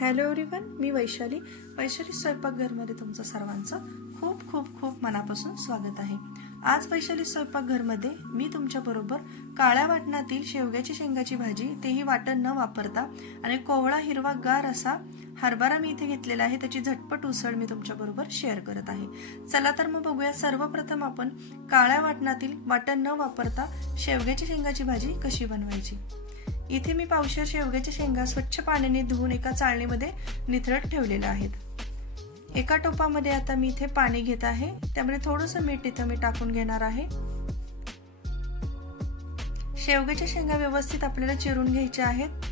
Hello everyone, मी वैशाली स्वयंपाकघरमध्ये तुमचं सर्वांचं खूप खूप खूप मनापासून स्वागत आहे। आज वैशाली स्वयंपाकघरमध्ये मी तुमच्या बरोबर काळ्या वाटणातील शेवग्याची शेंगाची भाजी, तेही वाटण न वापरता आणि कोवळा हिरवा गार असा हरभरा मी इथे घेतलेला आहे, त्याची झटपट उसळ मी तुमच्या बरोबर शेअर करत आहे। चला तर मग बघूया, सर्वप्रथम आपण काळ्या वाटणातील वाटण न वापरता शेवग्याची शेंगाची भाजी कशी बनवायची। इथे मी पावशेर शेवग्याच्या शेंगा स्वच्छ पाण्याने धुवून एका चाळणीमध्ये निथळत ठेवलेल्या आहेत। एका टोपामध्ये आता मी इथे पाणी घेत आहे, त्यामध्ये थोडंसं मीठ इथे मी टाकून घेणार आहे। शेवग्याच्या शेंगा व्यवस्थित आपल्याला चिरून घ्यायच्या आहेत।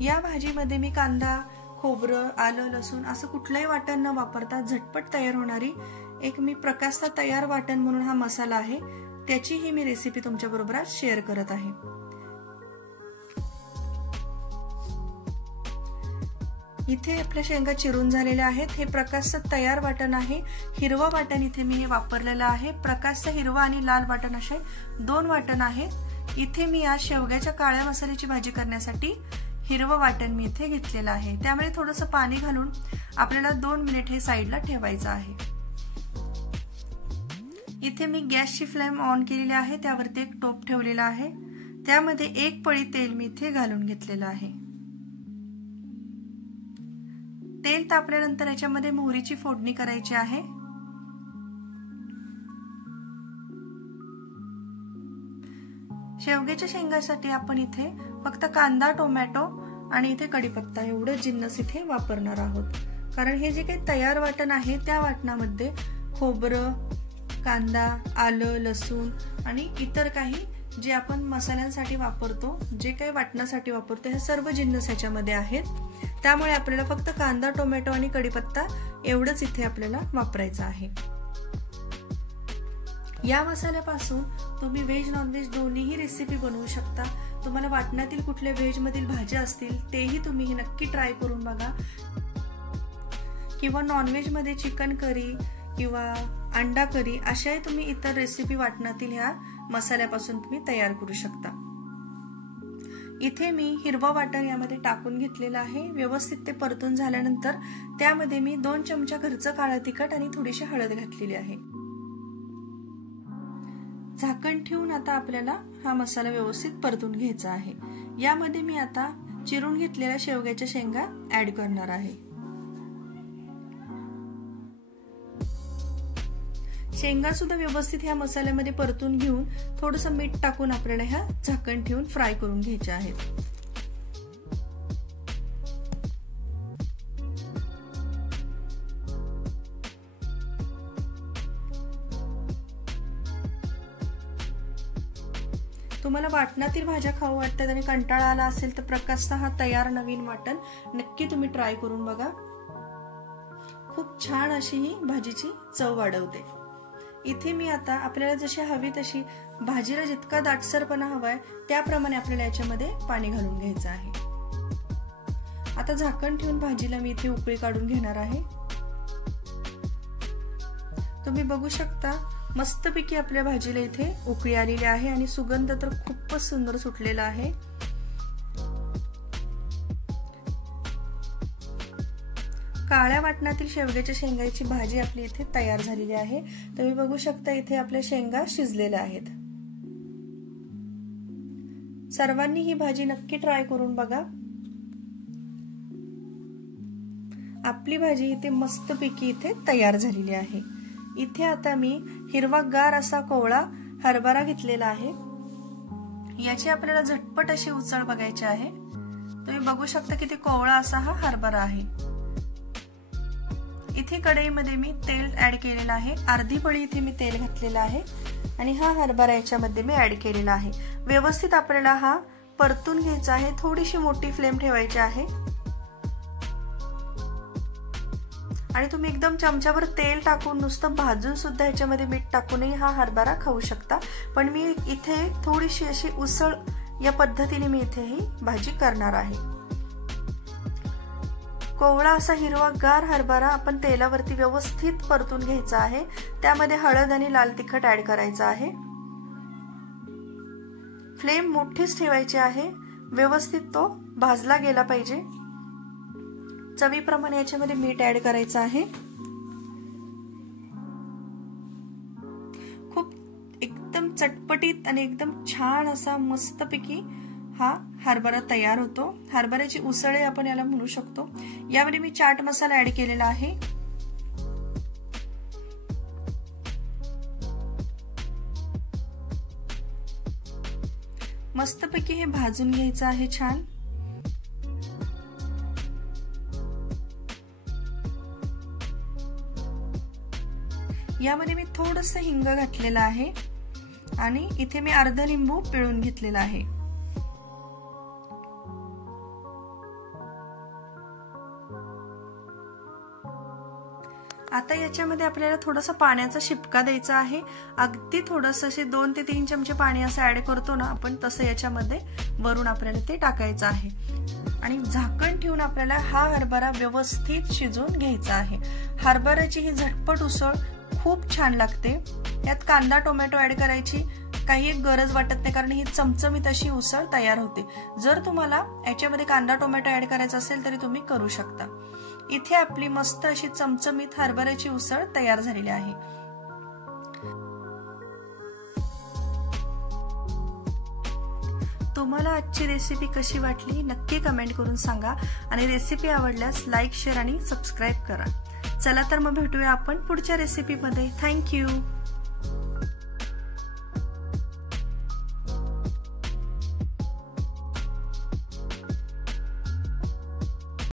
या भाजीमध्ये मी कांदा, खोबरं, आलं, लसूण असं कुठलंही वाटण न वापरता झटपट तयार होणारी एक मी प्रकाशचा तयार वाटण म्हणून हा मसाला आहे, त्याची ही मी रेसिपी तुमच्या बरोबर आज शेअर करत आहे। इथे आपल्या शेंगा चिरून झालेल्या आहेत। हे प्रकाशचं तयार वाटण आहे, हिरवा वाटण इथे मी वापरलेलं आहे। प्रकाशचं हिरवा आणि लाल वाटण असे दोन वाटण आहेत। इथे मी आज शेवग्याच्या काळ्या मसाल्याची भाजी करण्यासाठी हिरवं वाटण मी इथे घेतलेलं आहे, त्यामुळे थोडंसं पाणी घालून आपल्याला 2 मिनिट हे साईडला ठेवायचं आहे। इथे मी गॅसची फ्लेम ऑन केलेली आहे, त्यावरती एक टोप ठेवलेला आहे, त्यामध्ये 1 पळी तेल मी इथे घालून घेतलेलं आहे। तेल तापल्यानंतर याच्यामध्ये मोहरीची फोडणी करायची आहे। शेवग्याच्या शेंगासाठी आपण इथे फक्त कांदा, टोमॅटो आणि इथे कढीपत्ता एवढं जिन्नस इथे वापरणार आहोत, कारण हे जे काही तयार वाटण आहे त्या वाटणामध्ये खोबरं, कांदा, आलं, लसूण आणि इतर काही जे आपण मसाल्यांसाठी वापरतो, जे काही वाटणासाठी वापरतो, हे सर्व जिन्नस याच्यामध्ये आहेत। त्यामुळे आपल्याला फक्त कांदा, टोमॅटो आणि कढीपत्ता एवढंच इथे आपल्याला वापरायचं आहे। या मसाल्यापासून तुम्ही व्हेज नॉनव्हेज दोन्हीही रेसिपी बनवू शकता। तुम्हाला वाटणातील कुठल्या व्हेज मधील भाज्या असतील तेही तुम्ही नक्की ट्राय करून बघा, किंवा नॉनव्हेज मध्ये चिकन करी किंवा अंडा करी अशाही तुम्ही इतर रेसिपी वाटणातील ह्या मसाल्यापासून तुम्ही तयार करू शकता। इथे मी हिरवा वाटण यामध्ये टाकून घेतलेला आहे। व्यवस्थित ते परतून झाल्यानंतर त्यामध्ये मी 2 चमचा घरचं काळं तिखट आणि थोडीशी हळद घातलेली आहे। झाकण ठेवून आता आपल्याला हा मसाला व्यवस्थित परतून घ्यायचा आहे। यामध्ये मी आता चिरून घेतलेल्या शेवग्याच्या शेंगा ऍड करणार आहे। शेंगा सुद्धा व्यवस्थित ह्या मसाल्यामध्ये परतून घेऊन थोडंसं मीठ टाकून आपल्याला ह्या झाकण ठेवून फ्राय करून घ्यायच्या आहेत। तुम्हाला वाटणातील भाज्या खाऊ वाटतात आणि कंटाळा आला असेल तर प्रकाशचा हा तयार नवीन वाटण नक्की तुम्ही ट्राय करून बघा। खूप छान अशी ही भाजीची चव वाढवते। इथे मी आता आपल्याला जशी हवी तशी भाजीला जितका दाटसरपणा हवाय त्याप्रमाणे आपल्याला याच्यामध्ये पाणी घालून घ्यायचं आहे। आता झाकण ठेवून भाजीला मी इथे उकळी काढून घेणार आहे। तुम्ही बघू शकता मस्तपैकी आपल्या भाजीला इथे उकळी आलेली आहे आणि सुगंध तर खूपच सुंदर सुटलेला आहे। काळ्या वाटणातील शेवग्याच्या शेंगाची भाजी आपली इथे तयार झालेली आहे। तुम्ही बघू शकता इथे आपल्या शेंगा शिजलेल्या आहेत। सर्वांनी ही भाजी नक्की ट्राय करून बघा। आपली भाजी इथे मस्तपैकी इथे तयार झालेली आहे। इथे आता मी हिरवा गार असा कोवळा हरभरा घेतलेला आहे, याची आपल्याला झटपट अशी उसळ बघायची आहे। तुम्ही बघू शकता किती कोवळा असा हा हरभरा आहे। इथे कढईमध्ये मी तेल ऍड केलेलं आहे, अर्धी पळी इथे मी तेल घातलेलं आहे आणि हा हरभरा याच्यामध्ये मी ऍड केलेला आहे। व्यवस्थित आपल्याला हा परतून घ्यायचा आहे, थोडीशी मोठी फ्लेम ठेवायची आहे आणि तुम्ही एकदम चमच्याभर तेल टाकून नुसतं भाजून सुद्धा याच्यामध्ये मीठ टाकूनही हा हरभरा खाऊ शकता, पण मी इथे थोडीशी अशी उसळ या पद्धतीने मी इथे ही भाजी करणार आहे। कोवळा असा हिरवा गार हरभरा आपण तेलावरती व्यवस्थित परतून घ्यायचा आहे। त्यामध्ये हळद आणि लाल तिखट ऍड करायचं आहे। फ्लेम मोठीच ठेवायची आहे, व्यवस्थित तो भाजला गेला पाहिजे। चवीप्रमाणे याच्यामध्ये मीठ ऍड करायचं आहे। खूप एकदम चटपटीत आणि एकदम छान असा मस्तपैकी हा हरभरा तयार होतो। हरभऱ्याची उसळ आपण याला म्हणू शकतो। यामध्ये मी चाट मसाला ऍड केलेला आहे। मस्तपैकी हे भाजून घ्यायचं आहे छान। यामध्ये मी थोडंसं हिंग घातलेलं आहे आणि इथे मी अर्धा लिंबू पिळून घेतलेला आहे। आता याच्यामध्ये आपल्याला थोडासा पाण्याचा शिपका द्यायचा आहे। अगदी थोडंसं असे 2 ते 3 चमचे पाणी असं ऍड करतो ना आपण, तसं याच्यामध्ये वरून आपल्याला ते टाकायचं आहे आणि झाकण ठेवून आपल्याला हा हरभरा व्यवस्थित शिजवून घ्यायचा आहे। हरभऱ्याची ही झटपट उसळ खूप छान लागते। यात कांदा टोमॅटो ऍड करायची काही एक गरज वाटत नाही, कारण ही चमचमीत अशी उसळ तयार होते। जर तुम्हाला याच्यामध्ये कांदा टोमॅटो ऍड करायचा असेल तरी तुम्ही करू शकता। इथे आपली मस्त अशी चमचमीत हरभऱ्याची उसळ तयार झालेली आहे। तुम्हाला आजची रेसिपी कशी वाटली नक्की कमेंट करून सांगा आणि रेसिपी आवडल्यास लाईक, शेअर आणि सबस्क्राईब करा। चला तर मग भेटूया आपण पुढच्या रेसिपीमध्ये। थँक्यू।